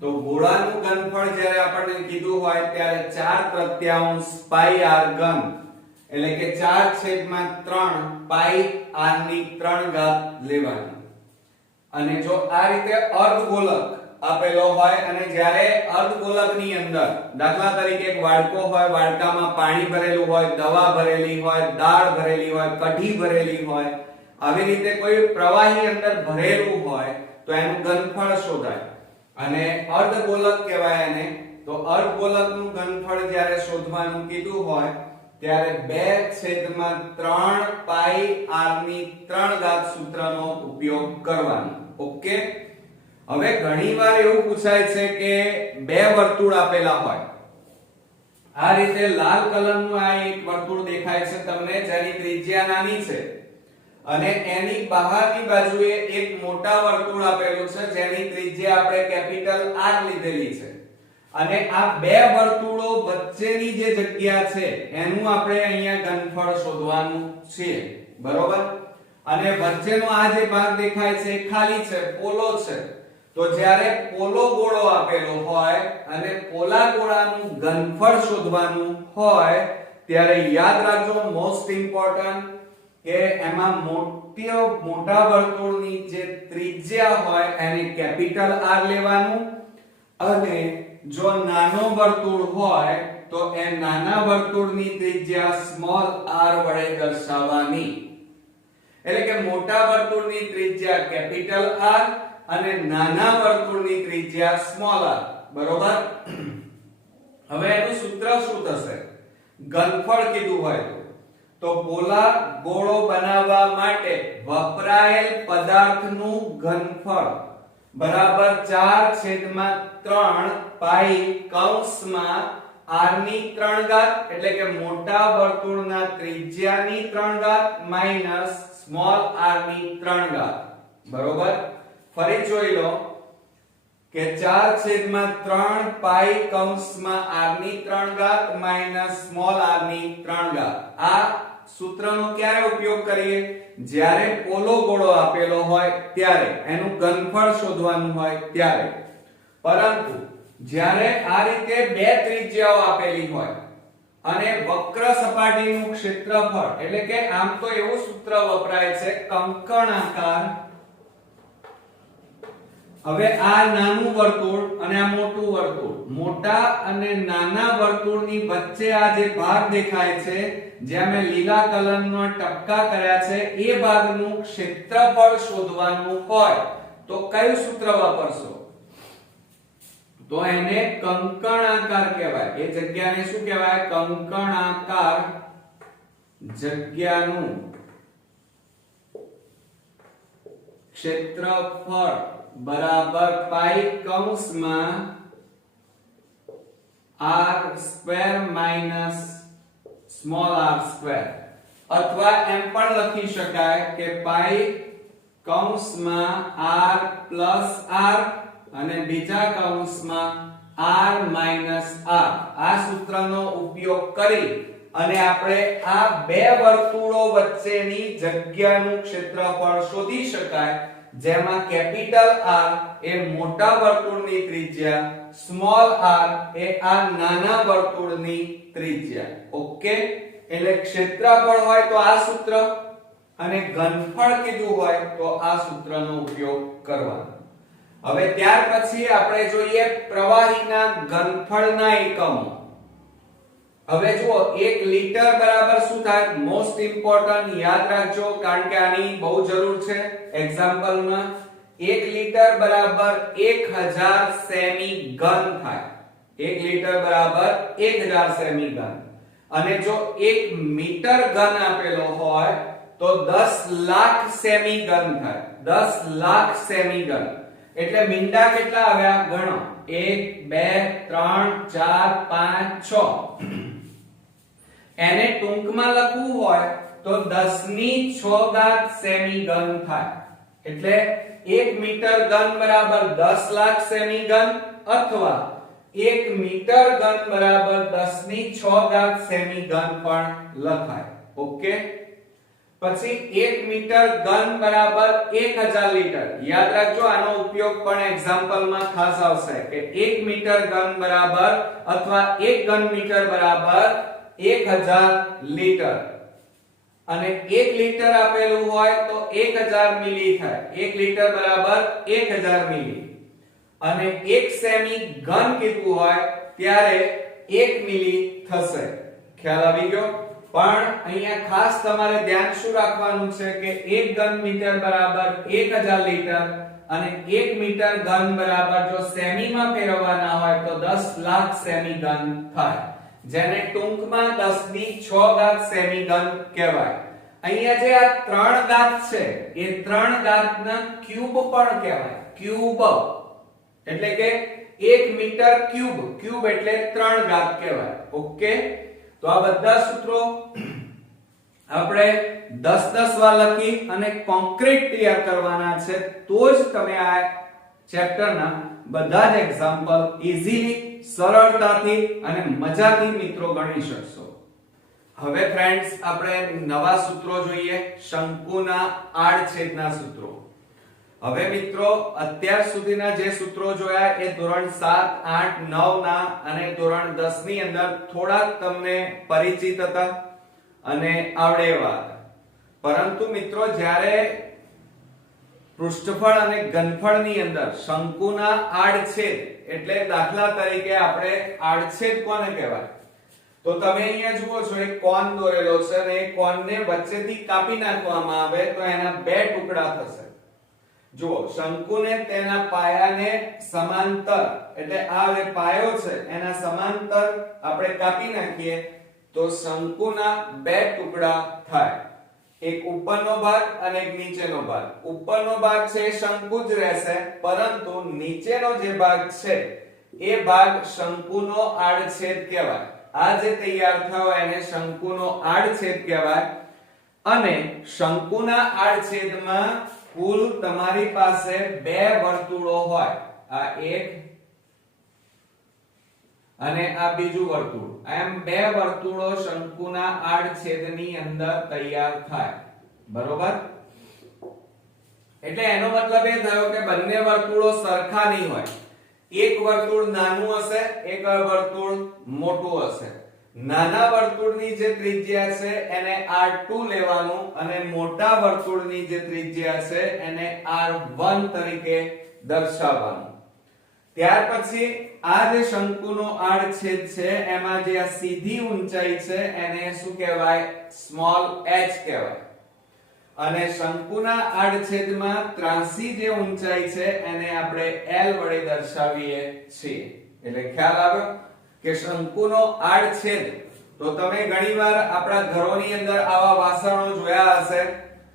તો ગોળાનું ઘનફળ જ્યારે આપણને કીધું હોય ત્યારે 4/3 પાઈ r ઘન એટલે કે 4/3 પાઈ r ની 3 ઘાત લેવાની. અને જો આ રીતે અર્ધગોલક આપેલો હોય અને જ્યારે અર્ધગોલકની અંદર દાખલા તરીકે એક વાડકો હોય, વાડકામાં પાણી ભરેલું હોય, દવા ભરેલી હોય, દાળ ભરેલી હોય, કઢી ભરેલી હોય, આવી રીતે કોઈ પ્રવાહી અંદર ભરેલું હોય તો એનું ઘનફળ શોધાય અને અર્ધગોલક કહેવાય એને. તો અર્ધગોલકનું ઘનફળ જ્યારે શોધવાનું કીધું હોય ત્યારે 2/3 પાઈ r ની 3 ઘાત સૂત્રનો ઉપયોગ કરવાનો. ઓકે. હવે ઘણીવાર એવું પૂછાય છે કે બે વર્તુળ આપેલા હોય, આ રીતે લાલ કલરનું આ એક વર્તુળ દેખાય છે તમને જેની ત્રિજ્યા નાની છે અને એની બહારની બાજુએ એક મોટા વર્તુળ આપેલું છે જેની ત્રિજ્યા આપણે કેપિટલ R લીધેલી છે અને આ બે વર્તુળો વચ્ચેની જે જગ્યા છે એનું આપણે અહીંયા ઘનફળ શોધવાનું છે. બરોબર. અને વચ્ચેનો આ જે ભાગ દેખાય છે એ ખાલી છે, પોલો છે. તો જ્યારે પોલો ગોળો આપેલો હોય અને પોલા ગોળાનું ઘનફળ શોધવાનું હોય ત્યારે યાદ રાખજો મોસ્ટ ઇમ્પોર્ટન્ટ કે એમાં મોટા વર્તુળની જે ત્રિજ્યા હોય એને કેપિટલ R લેવાનું અને જો નાનો વર્તુળ હોય તો એ નાના વર્તુળની ત્રિજ્યા સ્મોલ r વડે દર્શાવવાની. એટલે કે મોટા વર્તુળની ત્રિજ્યા કેપિટલ R અને નાના વર્તુળની ત્રિજ્યા સ્મોલ r. બરોબર. હવે એનું સૂત્ર શું થશે? ઘનફળ કીધું હોય તો પોલા ગોળો બનાવવા માટે વપરાયેલ પદાર્થનું ઘનફળ બરાબર 4/3 પાઈ કૌંસમાં r ની 3 ઘાત એટલે કે મોટા વર્તુળના ત્રિજ્યાની 3 ઘાત માઈનસ સ્મોલ r ની 3 ઘાત. બરોબર. ફરી જોઈ લો કે 4/3 પાઈ કૌંસમાં r ની 3 ઘાત માઈનસ સ્મોલ r ની 3 ઘાત. આ સૂત્રનો ક્યારે ઉપયોગ કરીએ? જ્યારે પોલો ગોળો આપેલો હોય ત્યારે એનું ઘનફળ શોધવાનું હોય ત્યારે. પરંતુ જ્યારે આ રીતે બે ત્રિજ્યાઓ આપેલી હોય અને વક્ર સપાટીનું ક્ષેત્રફળ એટલે કે આમ તો એવું સૂત્ર વપરાય છે કંકણાકાર. હવે આ નાનું વર્તુળ અને આ મોટું વર્તુળ, મોટા અને નાના વર્તુળની વચ્ચે આ જે ભાગ દેખાય છે જ્યાં મેં લીલા કલરનો ટપકા કર્યા છે એ ભાગનું ક્ષેત્રફળ શોધવાનું હોય તો કયું સૂત્ર વાપરશો? તો એને કંકણાકાર કહેવાય. એ જગ્યાને શું કહેવાય? કંકણાકાર જગ્યાનું ક્ષેત્રફળ બરાબર પાઈ કૌંસમાં r² માઈનસ સ્મોલ r². અથવા એમ પણ લખી શકાય કે પાઈ કૌંસમાં r પ્લસ r અને બીજા કૌંસમાં r માઈનસ r. આ સૂત્રનો ઉપયોગ કરી અને આપણે આ બે વર્તુળો વચ્ચેની જગ્યાનું ક્ષેત્રફળ શોધી શકાય જેમાં કેપિટલ R એ મોટા વર્તુળની ત્રિજ્યા, સ્મોલ r એ આ નાના વર્તુળની ત્રિજ્યા. ઓકે. એટલે ક્ષેત્રફળ હોય તો આ સૂત્ર અને ઘનફળ કીધું હોય તો આ સૂત્રનો ઉપયોગ કરવાનો. હવે ત્યાર પછી આપણે જોઈએ પ્રવાહીના ઘનફળના એકમો. હવે જુઓ 1 લિટર બરાબર શું થાય? મોસ્ટ ઇમ્પોર્ટન્ટ યાદ રાખજો કારણ કે આની બહુ જરૂર છે એક્ઝામ્પલમાં. 1 લિટર બરાબર 1000 સેમી ઘન થાય. 1 લિટર બરાબર 1000 સેમી ઘન. અને જો 1 મીટર ઘન આપેલો હોય તો 10 લાખ સેમી ઘન થાય. 10 લાખ સેમી ઘન એટલે મીંડા કેટલા આવ્યા? ગણો. 1 2 3 4 5 6. એને ટૂંકમાં લખવું હોય તો 10⁶ સેમી ઘન થાય. એટલે 1 મીટર ઘન બરાબર 10 લાખ સેમી ઘન અથવા 1 મીટર ઘન બરાબર 10⁶ સેમી ઘન પણ લખાય. ઓકે. પછી 1 મીટર ઘન બરાબર 1000 લીટર. યાદ રાખજો, આનો ઉપયોગ પણ એક્ઝામ્પલ માં ખાસ આવશે કે 1 મીટર ઘન બરાબર અથવા 1 ઘન મીટર બરાબર 1000 લીટર. અને 1 લીટર આપેલું હોય તો 1000 મિલી થાય. 1 લીટર બરાબર 1000 મિલી. અને 1 સેમી ઘન કીધું હોય ત્યારે 1 મિલી થશે. ખ્યાલ આવી ગયો? પણ અહીંયા ખાસ તમારે ધ્યાન શું રાખવાનું છે કે 1 ઘન મીટર બરાબર 1000 લીટર અને 1 મીટર ઘન બરાબર જો સેમી માં ફેરવવાના હોય તો 10 લાખ સેમી ઘન થાય, જેને ટૂંકમાં 10 ની 6 ઘાત સેમી ઘન કહેવાય. અહીંયા જે આ 3 ઘાત છે એ 3 ઘાતના ક્યુબ પણ કહેવાય. ક્યુબ એટલે કે 1 મીટર ક્યુબ. ક્યુબ એટલે 3 ઘાત કહેવાય. ઓકે, તો આ બધા સૂત્રો આપણે 10 વાર લખી અને કોન્ક્રીટ તૈયાર કરવાના છે, તો જ તમે આ ચેપ્ટરના બધા જ એક્ઝામ્પલ ઈઝીલી, સરળતાથી અને મજાથી મિત્રો ગણી શકશો. હવે ફ્રેન્ડ્સ આપણે નવા સૂત્રો જોઈએ, શંકુના આડછેદના સૂત્રો. હવે મિત્રો અત્યાર સુધીના જે સૂત્રો જોયા એ ધોરણ 7, 8, 9 ના અને ધોરણ 10 ની અંદર થોડાક તમને પરિચિત હતા અને આવડે એવા હતા. પરંતુ મિત્રો જ્યારે પૃષ્ઠફળ અને ઘનફળની અંદર શંકુના આડછેદ એટલે દાખલા તરીકે આપણે આડછેદ કોને કહેવાય? તો તમે અહીંયા જુઓ છો એક કોણ દોરેલો છે અને એ કોણને વચ્ચેથી કાપી નાખવામાં આવે તો એના બે ટુકડા થશે. જુઓ, શંકુને તેના પાયાને સમાંતર એટલે આ જે પાયો છે એના સમાંતર આપણે કાપી નાખીએ તો શંકુના બે ટુકડા થાય. એક ઉપરનો ભાગ અને એક નીચેનો ભાગ. ઉપરનો ભાગ છે એ શંકુ જ રહેશે, પરંતુ નીચેનો જે ભાગ છે એ ભાગ શંકુનો આડછેદ કહેવાય. આ જે તૈયાર થયો એને શંકુનો આડછેદ કહેવાય. અને શંકુના આડછેદમાં કુલ તમારી પાસે બે વર્તુળો હોય, આ એક અને આ બીજું વર્તુળ. એમ બે વર્તુળો શંકુના આડછેદની અંદર તૈયાર થાય. બરોબર? એટલે એનો મતલબ એ થયો કે બંને વર્તુળો સરખા નહીં હોય. એક વર્તુળ નાનું હશે, એક વર્તુળ મોટું હશે. નાના વર્તુળની જે ત્રિજ્યા છે એને R2 લેવાનું અને મોટા વર્તુળની જે ત્રિજ્યા છે એને R1 તરીકે દર્શાવવાનું. ત્યાર પછી આ જે શંકુનો આડછેદ છે એમાં જે આ સીધી ઊંચાઈ છે એને શું કહેવાય? સ્મોલ h કહેવાય. અને શંકુના આડછેદમાં ત્રાંસી જે ઊંચાઈ છે એને આપણે L વડે દર્શાવીએ છીએ. એટલે ખ્યાલ આવ્યો કે શંકુનો આડછેદ. તો તમે ઘણીવાર આપણા ઘરોની અંદર આવા વાસણો જોયા હશે.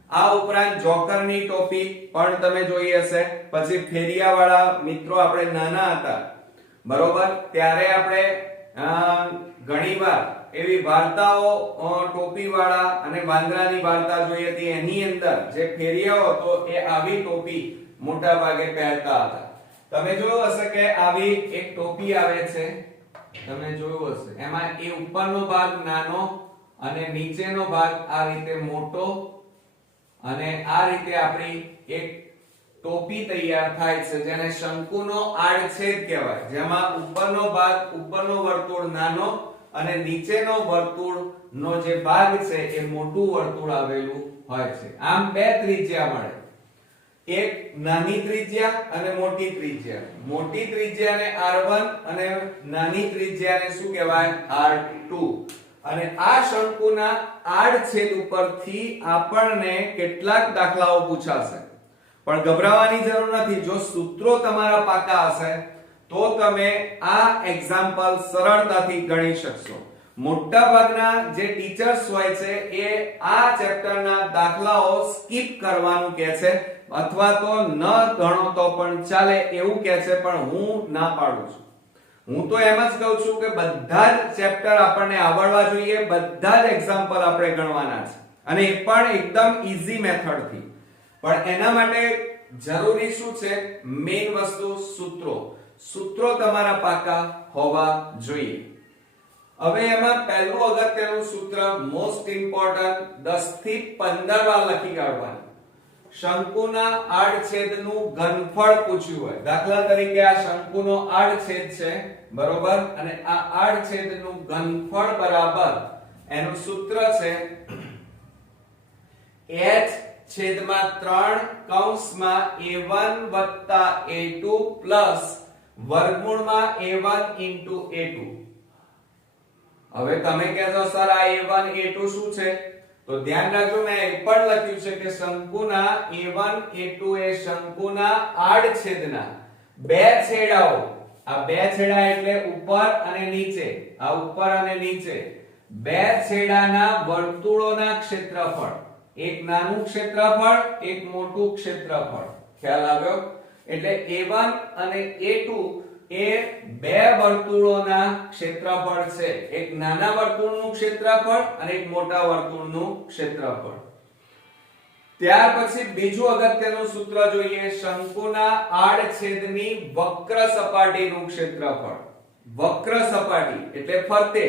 આ ઉપરાંત જોકરની ટોપી પણ તમે જોઈ હશે. પછી ફેરિયાવાળા મિત્રો આપણે નાના હતા, બરોબર, ત્યારે આપણે ઘણીવાર એવી વાર્તાઓ ટોપીવાળા અને વાંદરાની વાર્તા જોઈ હતી. એની અંદર જે ફેરિયાઓ હતો એ આવી ટોપી મોટા ભાગે પહેરતા હતા. તમે જોયું હશે કે આવી એક ટોપી આવે છે, તમે જોયું હશે. એમાં એ ઉપરનો ભાગ નાનો અને નીચેનો ભાગ આ રીતે મોટો, અને આ રીતે આપણી એક ટોપી તૈયાર થાય છે જેને શંકુનો આડછેદ કહેવાય. જેમાં ઉપરનો ભાગ, ઉપરનો વર્તુળ નાનો અને નીચેનો વર્તુળનો જે ભાગ છે એ મોટું વર્તુળ આવેલું હોય છે. આમ બે ત્રિજ્યા મળે, એક નાની ત્રિજ્યા અને મોટી ત્રિજ્યા. મોટી ત્રિજ્યાને R1 અને નાની ત્રિજ્યાને શું કહેવાય? R2. અને આ શંકુના આડછેદ ઉપરથી આપણને કેટલાક દાખલાઓ પૂછાશે, પણ ગભરાવાની જરૂર નથી. જો સૂત્રો તમારા પાકા હશે તો તમે આ એક્ઝામ્પલ સરળતાથી ગણી શકશો. મોટા ભાગના જે ટીચર્સ હોય છે એ આ ચેપ્ટરના દાખલાઓ સ્કીપ કરવાનું કહે છે, અથવા તો ન ગણો તો પણ ચાલે એવું કહે છે, પણ હું ના પાડું છું. હું તો એમ જ કહું છું કે બધા જ ચેપ્ટર આપણને આવડવા જોઈએ, બધા જ એક્ઝામ્પલ આપણે ગણવાના છે, અને એ પણ એકદમ ઈઝી મેથડથી. પણ એના માટે જરૂરી શું છે? મેઈન વસ્તુ સૂત્રો. સૂત્રો તમારા પાકા હોવા જોઈએ. હવે એમાં પહેલું અગત્યનું સૂત્ર મોસ્ટ ઇમ્પોર્ટન્ટ 10 થી 15 વાર લખી કાઢવાનું. શંકુના આડછેદનું ઘનફળ પૂછ્યું હોય. દાખલા તરીકે આ શંકુનો આડછેદ છે, બરોબર, અને આ આડછેદનું ઘનફળ બરાબર એનું સૂત્ર છે h છેદમાં 3 કૌંસમાં a1 વત્તા a2 પ્લસ વર્ગમૂળમાં a1 into a2. હવે તમે કહેશો સર આ a1 a2 શું છે? તો ધ્યાન રાખજો, મેં એ પણ લખ્યું છે કે શંકુના a1 a2 એ શંકુના આડછેદના બે છેડાઓ, આ બે છેડા એટલે ઉપર અને નીચે, આ ઉપર અને નીચે બે છેડાના વર્તુળોના ક્ષેત્રફળ, એક નાનું ક્ષેત્રફળ એક મોટું ક્ષેત્રફળ. ખ્યાલ આવ્યો? એટલે a1 અને a2 એ બે વર્તુળોના ક્ષેત્રફળ છે, એક નાના વર્તુળનું ક્ષેત્રફળ અને એક મોટા વર્તુળનું ક્ષેત્રફળ. ત્યાર પછી બીજું અગત્યનું સૂત્ર જોઈએ, શંકુના આડછેદની વક્ર સપાટીનું ક્ષેત્રફળ. વક્ર સપાટી એટલે ફરતે,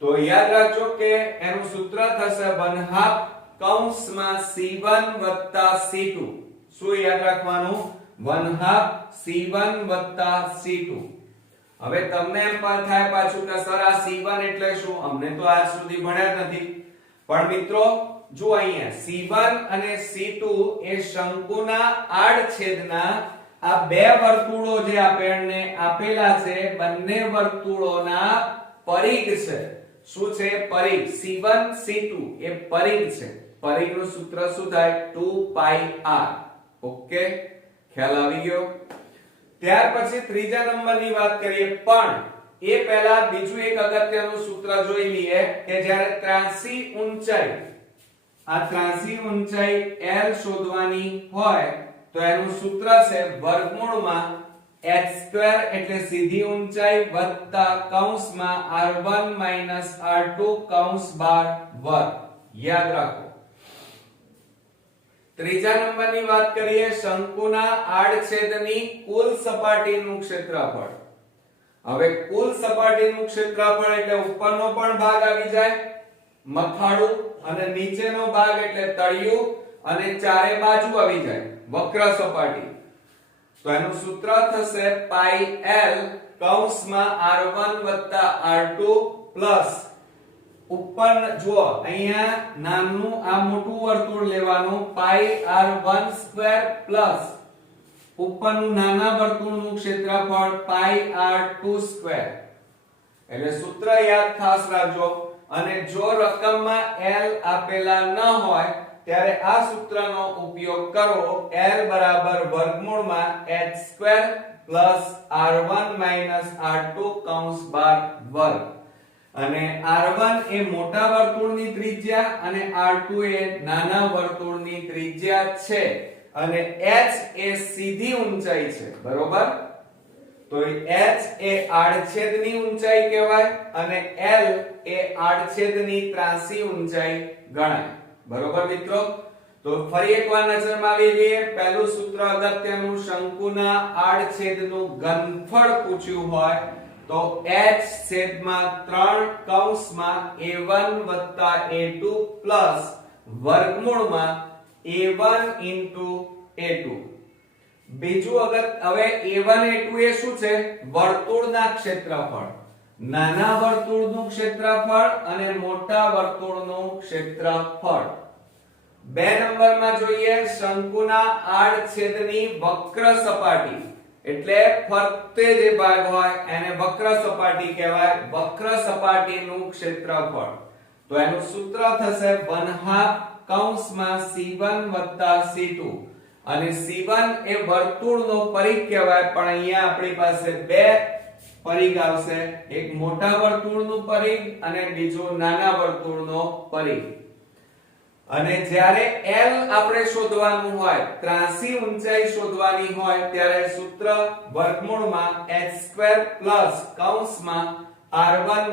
તો યાદ રાખજો કે એનું સૂત્ર થશે 1/2 કૌંસમાં c1 વત્તા c2. શું યાદ રાખવાનું? 1/2 c1 વત્તા c2. હવે તમને એમ પણ થાય પાછું કે સર આ c1 એટલે શું? અમને તો આજ સુધી ભણ્યા નથી. પણ મિત્રો જો અહીંયા c1 અને c2 એ શંકુના આડછેદના આ બે વર્તુળો જે આપણને આપેલા છે, બંને વર્તુળોના પરિઘ છે. શું છે? પરિઘ. c1 c2 એ પરિઘ છે. પરિઘનું સૂત્ર શું થાય? 2πr. ઓકે, ખ્યાલ આવી ગયો? ત્યાર પછી ત્રીજા નંબરની વાત કરીએ, પણ એ પહેલા બીજું એક અગત્યનું સૂત્ર જોઈ લઈએ કે જ્યારે ત્રાંસી ઊંચાઈ, આ ત્રાંસી ઊંચાઈ l શોધવાની હોય તો એનું સૂત્ર છે વર્ગમૂળમાં h2 એટલે સીધી ઊંચાઈ વત્તા કૌંસમાં r1 r2 કૌંસ બાર વર્ગ. યાદ રાખો. ત્રીજા નંબરની વાત કરીએ, શંકુના આડછેદની કુલ સપાટીનું ક્ષેત્રફળ. હવે કુલ સપાટીનું ક્ષેત્રફળ એટલે ઉપરનો પણ ભાગ આવી જાય મથાળું, અને નીચેનો ભાગ એટલે તળિયું, અને ચારે બાજુ આવી જાય વક્ર સપાટી. તો એનું સૂત્ર થશે πl કૌંસમાં r1 r2 પ્લસ ઉપર જુઓ અહીંયા નાનું આ મોટું વર્તુળ લેવાનું πr1² પ્લસ ઉપરનું નાના વર્તુળનું ક્ષેત્રફળ πr2². એટલે સૂત્ર યાદ ખાસ રાખજો. અને જો રકમમાં l આપેલા ન હોય ત્યારે આ સૂત્રનો ઉપયોગ કરો. l બરાબર વર્ગમૂળમાં h² પ્લસ r1 r2 કૌંસ બાર વર્ગ. અને r1 એ મોટા વર્તુળની ત્રિજ્યા અને r2 એ નાના વર્તુળની ત્રિજ્યા છે, અને h એ સીધી ઊંચાઈ છે, બરોબર. તો h એ આડછેદની ઊંચાઈ કહેવાય અને l એ આડછેદની ત્રાંસી ઊંચાઈ ગણાય, બરોબર મિત્રો. તો ફરી એકવાર નજર મારી લઈએ. પહેલું સૂત્ર અગત્યનું, શંકુના આડછેદનું ઘનફળ પૂછ્યું હોય તો h છેદમાં 3 કૌંસમાં a1 a2 પ્લસ વર્ગમૂળમાં a1 into a2. બીજું હવે a1 a2 એ શું છે? વર્તુળના ક્ષેત્રફળ. નાના વર્તુળનું ક્ષેત્રફળ અને મોટા વર્તુળનું ક્ષેત્રફળ. 2 નંબરમાં જોઈએ, શંકુના આડછેદની વક્ર સપાટી એટલે ફરતે જે ભાગ હોય એને વક્ર સપાટી કહેવાય. વક્ર સપાટીનું ક્ષેત્રફળ. તો એનું સૂત્ર થશે 1/2 કૌંસમાં c1 c2. અને c1 એ વર્તુળનો પરિઘ કહેવાય, પણ અહીંયા આપણી પાસે બે પરિઘ આવશે, એક મોટા વર્તુળનું પરિઘ અને બીજું નાના વર્તુળનો પરિઘ. અને જ્યારે l આપણે શોધવાનું હોય, ત્રાંસી ઊંચાઈ શોધવાની હોય, ત્યારે સૂત્ર વર્ગમૂળમાં h² પ્લસ કૌંસમાં r1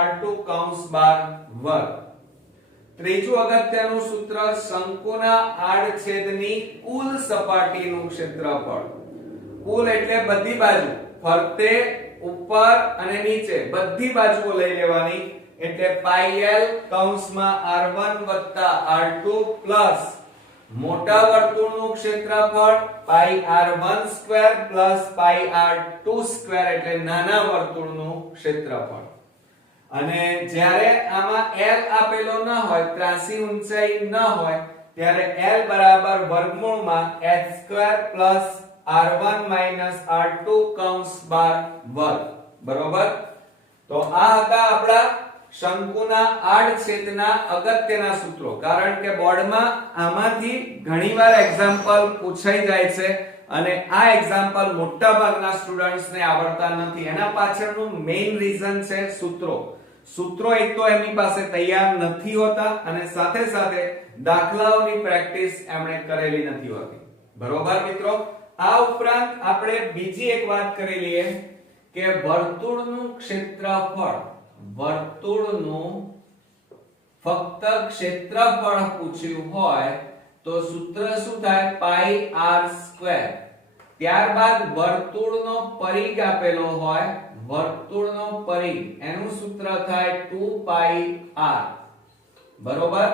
r2 કૌંસ બાર વર્ગ. ત્રીજું અગત્યનું સૂત્ર, શંકુના આડછેદની કુલ સપાટીનું ક્ષેત્રફળ. કુલ એટલે બધી બાજુ, ફરતે, ઉપર અને નીચે બધી બાજુઓ લઈ લેવાની એટલે પાઈ l કૌંસમાં r1 r2 પ્લસ મોટા વર્તુળનું ક્ષેત્રફળ પાઈ r1 square plus pi r2 square એટલે નાના વર્તુળનું ક્ષેત્રફળ અને જ્યારે આમાં l આપેલો ન હોય ત્રાસી ઊંચાઈ ન હોય ત્યારે l બરાબર વર્ગમૂળમાં h square plus r1 r2 કૌંસ બાર વર્ગ બરોબર તો આ હતા આપણા શંકુના આડછેદના અગત્યના સૂત્રો કારણ કે બોર્ડમાં આમાંથી ઘણીવાર એક્ઝામ્પલ પૂછાઈ જાય છે અને આ એક્ઝામ્પલ મોટા ભાગના સ્ટુડન્ટ્સને આવડતા નથી એના પાછળનું મેઇન રીઝન છે સૂત્રો એક તો એમની પાસે તૈયાર નથી હોતા અને સાથે સાથે દાખલાઓની પ્રેક્ટિસ એમણે કરેલી નથી હોતી બરોબર મિત્રો આ ઉપરાંત આપણે બીજી એક વાત કરી લઈએ કે વર્તુળનું ક્ષેત્રફળ વર્તુળનું ફક્ત ક્ષેત્રફળ પૂછ્યું હોય તો સૂત્ર શું થાય પાઈ r સ્ક્વેર ત્યારબાદ વર્તુળનો પરિઘ આપેલો હોય વર્તુળનો પરિઘ એનું સૂત્ર થાય 2 પાઈ r બરોબર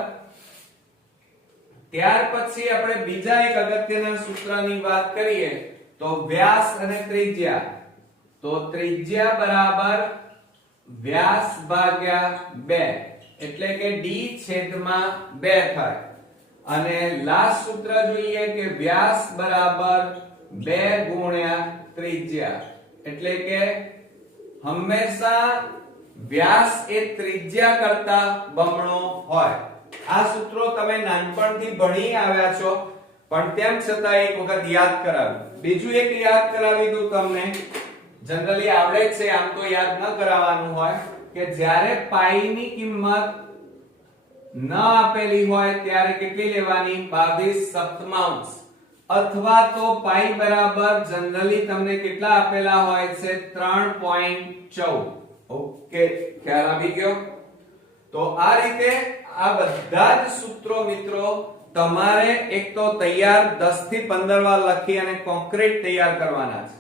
ત્યાર પછી આપણે બીજા એક અગત્યના સૂત્રની વાત કરીએ તો વ્યાસ અને ત્રિજ્યા તો ત્રિજ્યા બરાબર વ્યાસ ભાગ્યા 2 એટલે કે d છેદમાં 2 થાય અને લાસ્ટ સૂત્ર જોઈએ કે વ્યાસ બરાબર 2 ગુણ્યા ત્રિજ્યા એટલે કે હંમેશા વ્યાસ એ ત્રિજ્યા કરતા બમણો હોય આ સૂત્રો તમે નાનપણથી ભણી આવ્યા છો પણ તેમ છતાં એક વખત યાદ કરાવું બીજું એક યાદ કરાવી દઉં તમને જનરલી આવડે છે આમ તો યાદ ન કરાવવાનું હોય કે જ્યારે પાઈ ની કિંમત ન આપેલી હોય ત્યારે કેટલી લેવાની 22 સપ્તમાંશ અથવા તો પાઈ બરાબર જનરલી તમને કેટલા આપેલા હોય છે 3.14 ઓકે ખ્યાલ આવી ગયો તો આ રીતે આ બધા જ સૂત્રો મિત્રો તમારે એક તો તૈયાર 10 થી 15 વાર લખી અને કોન્ક્રીટ તૈયાર કરવાના છે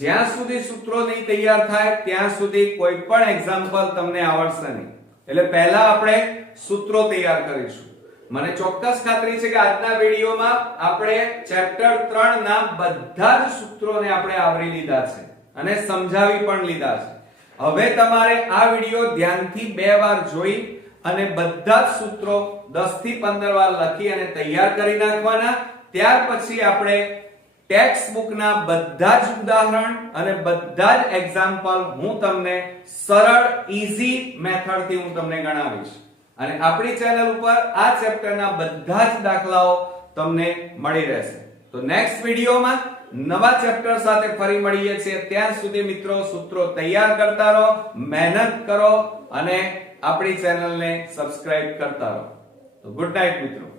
જ્યાં સુધી સૂત્રો નહીં તૈયાર થાય ત્યાં સુધી કોઈ પણ એક્ઝામ્પલ તમને આવડશે નહીં એટલે પહેલા આપણે સૂત્રો તૈયાર કરીશું મને ચોક્કસ ખાતરી છે કે આજના વિડિયોમાં આપણે ચેપ્ટર 3 ના બધા જ સૂત્રોને આપણે આવરી લીધા છે અને સમજાવી પણ લીધા છે હવે તમારે આ વિડિયો ધ્યાનથી 2 વાર જોઈ અને બધા જ સૂત્રો 10 થી 15 વાર લખી અને તૈયાર કરી નાખવાના ત્યાર પછી આપણે ટેક્સ્ટ બુકના બધા જ ઉદાહરણ અને બધા જ એક્ઝામ્પલ હું તમને સરળ ઈઝી મેથડથી હું તમને ગણાવીશ અને આપણી ચેનલ ઉપર આ ચેપ્ટરના બધા જ દાખલાઓ તમને મળી રહેશે તો નેક્સ્ટ વિડિયોમાં નવા ચેપ્ટર સાથે ફરી મળીએ છીએ ત્યાં સુધી મિત્રો સૂત્રો તૈયાર કરતા રહો મહેનત કરો અને આપણી ચેનલને સબસ્ક્રાઇબ કરતા રહો તો ગુડ નાઇટ મિત્રો